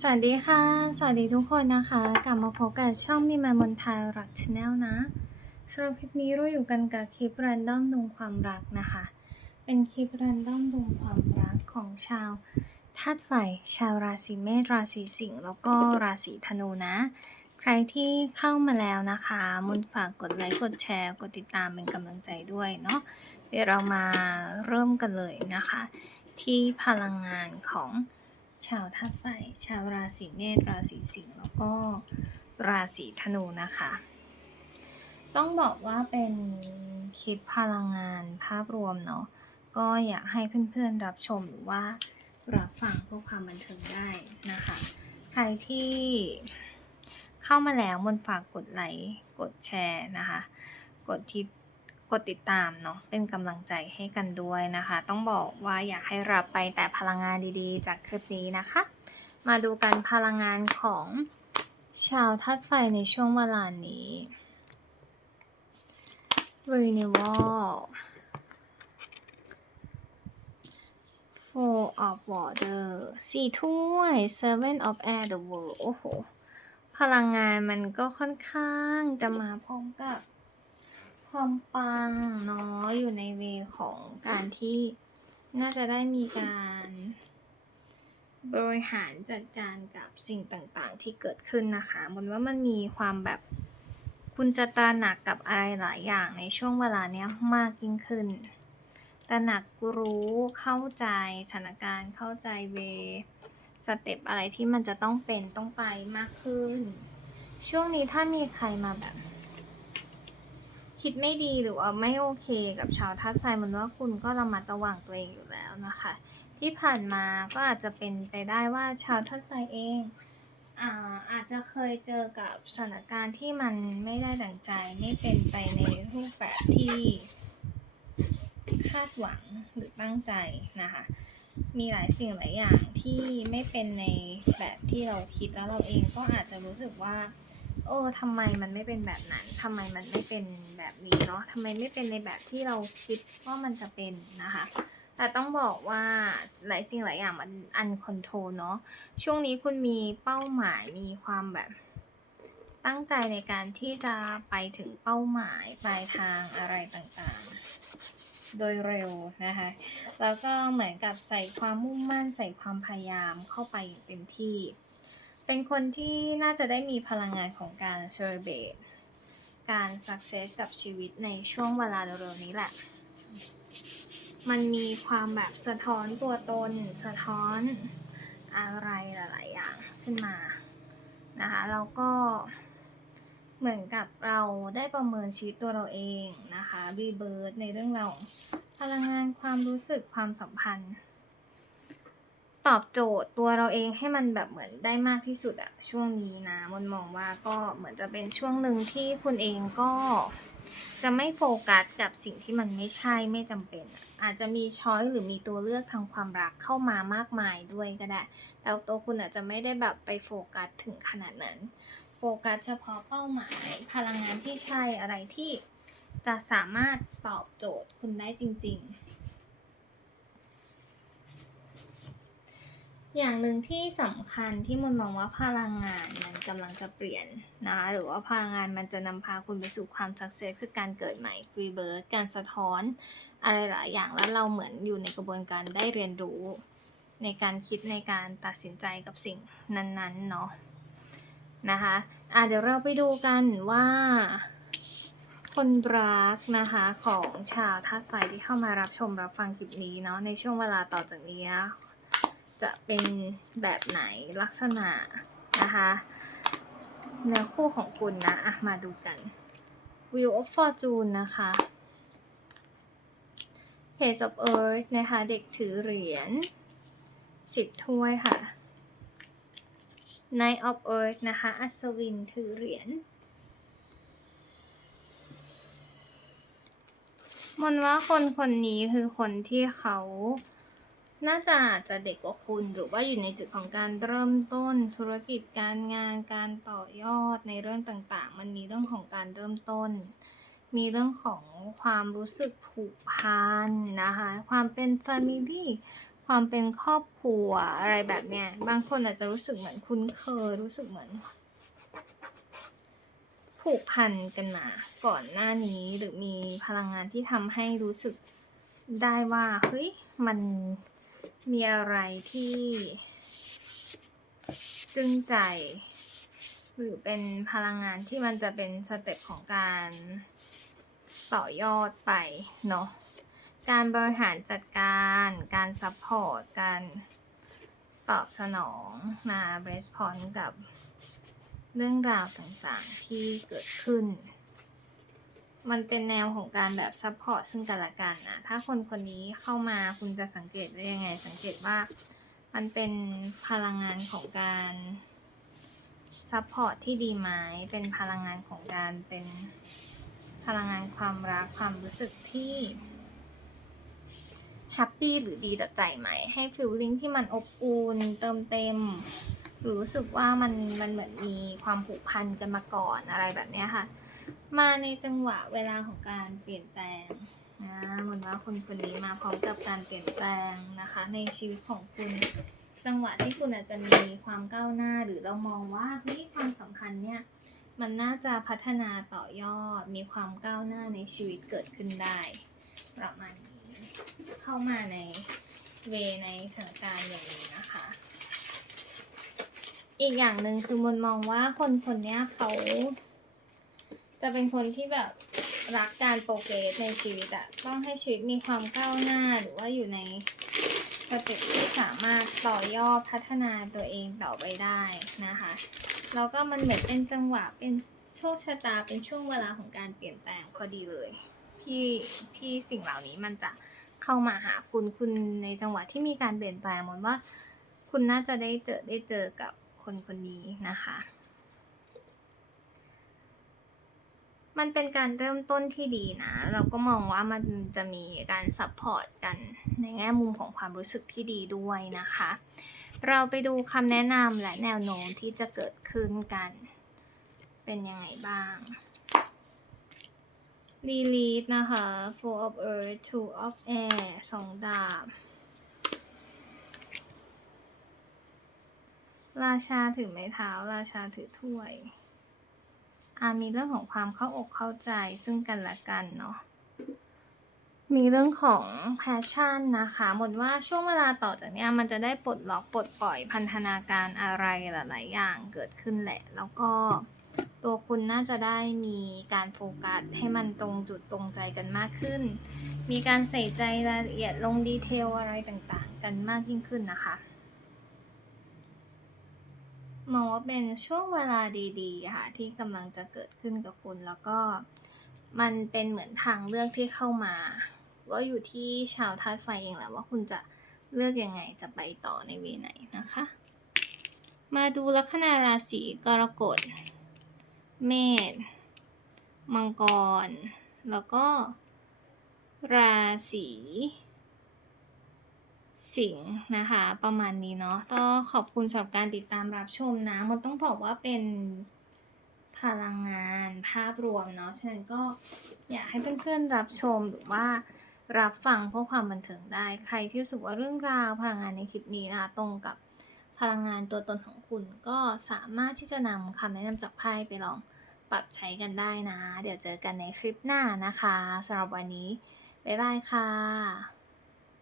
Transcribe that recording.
สวัสดีค่ะ สวัสดีทุกคนนะคะ กลับมาพบกับช่องมีมามนทายรักชาแนลนะสำหรับคลิปนี้เราอยู่กันกับคลิปแรนดอมดวงความรักนะคะ เป็นคลิปแรนดอมดวงความรักของชาวธาตุไฟชาวราศีเมษราศีสิงห์แล้วก็ราศีธนูนะ ใครที่เข้ามาแล้วนะคะ มุนฝากกดไลค์กดแชร์ กดติดตามเป็นกำลังใจด้วยเนาะเดี๋ยวเรามาเริ่มกันเลยนะคะ ที่พลังงานของ ชาวธาตุไฟ ชาวราศีเมษ ราศีสิงห์ แล้วก็ราศีธนูนะคะ ต้องบอกว่าเป็นคลิปพลังงานภาพรวมเนาะ ก็อยากให้เพื่อนๆรับชมหรือว่ารับฟังเพื่อความบันเทิงได้นะคะ ใครที่เข้ามาแล้วมนฝากกดไลค์ กดแชร์นะคะ กดที่ กดติดตามเนาะเป็นกำลังใจให้กันด้วยนะคะ ต้องบอกว่าอยากให้รับไปแต่พลังงานดีๆ จากคลิปนี้นะคะ มาดูกันพลังงานของชาวธาตุไฟในช่วงเวลานี้ Renewal Four of Water สี่ถ้วย Seven of Air the World โอ้โห พลังงานมันก็ค่อนข้างจะมาพร้อมกับ ความปังเนาะอยู่ในเวของการที่น่าจะได้มีการบริหารจัดการกับสิ่งต่างๆ ที่เกิดขึ้นนะคะมนว่ามันมีความแบบคุณจะตระหนักกับอะไรหลายอย่างในช่วงเวลาเนี้ยมากยิ่งขึ้นตระหนักรู้เข้าใจสถานการณ์เข้าใจเวสเต็ปอะไรที่มันจะต้องเป็นต้องไปมากขึ้น ช่วงนี้ถ้ามีใครมาแบบ คิดไม่ดีหรือว่าไม่โอเคกับชาวธาตุไฟมันว่าคุณก็ระมัดระวังตัวเองอยู่แล้วนะคะ ที่ผ่านมาก็อาจจะเป็นไปได้ว่าชาวธาตุไฟเองอาอาจจะเคยเจอกับสถานการณ์ที่มันไม่ได้ดังใจไม่เป็นไปในรูปแบบที่คาดหวังหรือตั้งใจนะคะมีหลายสิ่งหลายอย่างที่ไม่เป็นในแบบที่เราคิดแล้วเราเองก็อาจจะรู้สึกว่า โอ้ทำไมมันไม่เป็นแบบนั้นทำไมมันไม่เป็นแบบนี้เนาะทำไมไม่เป็นในแบบที่เราคิดว่ามันจะเป็นนะคะ แต่ต้องบอกว่าหลายสิ่งหลายอย่างมันอันคอนโทรลเนาะช่วงนี้คุณมีเป้าหมายมีความแบบตั้งใจในการที่จะไปถึงเป้าหมายปลายทางอะไรต่างๆ โดยเร็วนะคะ แล้วก็เหมือนกับใส่ความมุ่งมั่นใส่ความพยายามเข้าไปอย่างเต็มที่ เป็นคนที่น่าจะได้มีพลังงานของการเชอร์เบตการสักเซสกับชีวิตในช่วงเวลาเร็วๆนี้แหละ มันมีความแบบสะท้อนตัวตน สะท้อนอะไรหลายๆอย่างขึ้นมานะคะแล้วก็เหมือนกับเราได้ประเมินชีวิตตัวเราเองนะคะรีเบิร์ในเรื่องเราพลังงานความรู้สึกความสัมพันธ์ ตอบโจทย์ตัวเราเองให้มันแบบเหมือนได้มากที่สุดอะช่วงนี้นะมนมองว่าก็เหมือนจะเป็นช่วงหนึ่งที่คุณเองก็จะไม่โฟกัสกับสิ่งที่มันไม่ใช่ไม่จำเป็นอะอาจจะมีช้อยหรือมีตัวเลือกทางความรักเข้ามามากมายด้วยก็ได้ แต่ตัวคุณอาจจะไม่ได้แบบไปโฟกัสถึงขนาดนั้น โฟกัสเฉพาะเป้าหมาย พลังงานที่ใช่อะไรที่จะสามารถตอบโจทย์คุณได้จริง ๆ อย่างหนึ่งที่สำคัญที่มันมองว่าพลังงานมันกำลังจะเปลี่ยนนะหรือว่าพลังงานมันจะนำพาคุณไปสู่ความสักเซสคือการเกิดใหม่รีเบิร์ตการสะท้อนอะไรหลายอย่างแล้วเราเหมือนอยู่ในกระบวนการได้เรียนรู้ ในการคิดในการตัดสินใจกับสิ่งนั้นๆเนาะนะคะอะเดี๋ยวเราไปดูกันว่า คนรักนะคะของชาวธาตุไฟที่เข้ามารับชมรับฟังคลิปนี้เนาะในช่วงเวลาต่อจากนี้นะ จะเป็นแบบไหนลักษณะนะคะเนื้อคู่ของคุณนะอะมาดูกัน Wheel of Fortune นะคะ Page of Earth นะคะ เด็กถือเหรียญสิบถ้วยค่ะ Knight of Earth นะคะ อัศวินถือเหรียญมนว่าคนคนนี้คือคนที่เขา น่าจะอาจจะเด็กกว่าคุณหรือว่าอยู่ในจุดของการเริ่มต้นธุรกิจการงานการต่อยอดในเรื่องต่างๆ มันมีเรื่องของการเริ่มต้น มีเรื่องของความรู้สึกผูกพันนะคะ ความเป็น Family ความเป็นครอบครัวอะไรแบบเนี้ยบางคนอาจจะรู้สึกเหมือนคุ้นเคยรู้สึกเหมือน ผูกพันกันมา ก่อนหน้านี้หรือมีพลังงานที่ทำให้รู้สึกได้ว่าเฮ้ยมัน มีอะไรที่จึงใจ หรือเป็นพลังงานที่มันจะเป็นสเต็ปของการต่อยอดไปเนาะการบริหารจัดการ การซัพพอร์ต การตอบสนองนะเรสพอนกับเรื่องราวต่างๆที่เกิดขึ้น มันเป็นแนวของการแบบซัพพอร์ตซึ่งกันและกันนะ ถ้าคนคนนี้เข้ามาคุณจะสังเกตได้ยังไง สังเกตว่ามันเป็นพลังงานของการซัพพอร์ตที่ดีไหมเป็นพลังงานของการเป็นพลังงานความรักความรู้สึกที่แฮปปี้หรือดีต่อใจไหม ให้ฟิลลิ่งที่มันอบอุ่นเติมเต็ม หรือรู้สึกว่ามันมันเหมือนมีความผูกพันกันมาก่อนอะไรแบบนี้ค่ะ มาในจังหวะเวลาของการเปลี่ยนแปลงนะเหมือนว่าคนคนนี้มาพร้อมกับการเปลี่ยนแปลงนะคะ ในชีวิตของคุณ จังหวะที่คุณอาจจะมีความก้าวหน้าหรือเรามองว่าเฮ้ยความสัมพันธ์เนี่ยมันน่าจะพัฒนาต่อยอดมีความก้าวหน้าในชีวิตเกิดขึ้นได้ ประมาณนี้เข้ามาในเวในสถานการณ์อย่างนี้นะคะ อีกอย่างหนึ่งคือมนมองว่าคนคนนี้เขา จะเป็นคนที่แบบรักการโปรเกรสในชีวิตอะต้องให้ชีวิตมีความก้าวหน้าหรือว่าอยู่ในสเต็ปที่สามารถต่อยอดพัฒนาตัวเองต่อไปได้นะคะแล้วก็มันเหมือนเป็นจังหวะเป็นโชคชะตาเป็นช่วงเวลาของการเปลี่ยนแปลงพอดีเลย ที่ที่สิ่งเหล่านี้มันจะเข้ามาหาคุณคุณในจังหวะที่มีการเปลี่ยนแปลงมันว่า คุณน่าจะได้เจอได้เจอกับคนคนนี้นะคะ มันเป็นการเริ่มต้นที่ดีนะ เราก็มองว่ามันจะมีการซัพพอร์ตกันในแง่มุมของความรู้สึกที่ดีด้วยนะคะ เราไปดูคำแนะนำและแนวโน้มที่จะเกิดขึ้นกัน เป็นยังไงบ้าง Lilith นะคะ Four of Earth Two of Air สองดาบราชาถือไม้เท้า ราชาถือถ้วย อามีเรื่องของความเข้าอกเข้าใจซึ่งกันและกันเนาะมีเรื่องของ passion นะคะหมดว่าช่วงเวลาต่อจากนี้มันจะได้ปลดล็อกปลดปล่อยพันธนาการอะไรหลาย ๆ อย่างเกิดขึ้นแหละ แล้วก็ตัวคุณน่าจะได้มีการโฟกัสให้มันตรงจุดตรงใจกันมากขึ้น มีการใส่ใจรายละเอียดลงดีเทลอะไรต่าง ๆ กันมากยิ่งขึ้นนะคะ มองว่าเป็นช่วงเวลาดีๆค่ะที่กำลังจะเกิดขึ้นกับคุณ แล้วก็มันเป็นเหมือนทางเลือกที่เข้ามา ก็อยู่ที่ชาวธาตุไฟเองแหละว่าคุณจะเลือกยังไงจะไปต่อในเวไหนนะคะ มาดูลัคนาราศีกรกฎ เมษมังกร แล้วก็ราศี สิงห์นะคะ ประมาณนี้เนาะก็ขอบคุณสำหรับการติดตามรับชมนะ มันต้องบอกว่าเป็นพลังงานภาพรวมเนาะฉะนั้นก็อยากให้เพื่อนๆรับชมหรือว่ารับฟังเพื่อความบันเทิงได้ ใครที่รู้สึกว่าเรื่องราวพลังงานในคลิปนี้นะคะตรงกับพลังงานตัวตนของคุณ ก็สามารถที่จะนำคำแนะนำจากไพ่ไปลองปรับใช้กันได้นะ เดี๋ยวเจอกันในคลิปหน้านะคะสำหรับวันนี้ บ๊ายบายค่ะ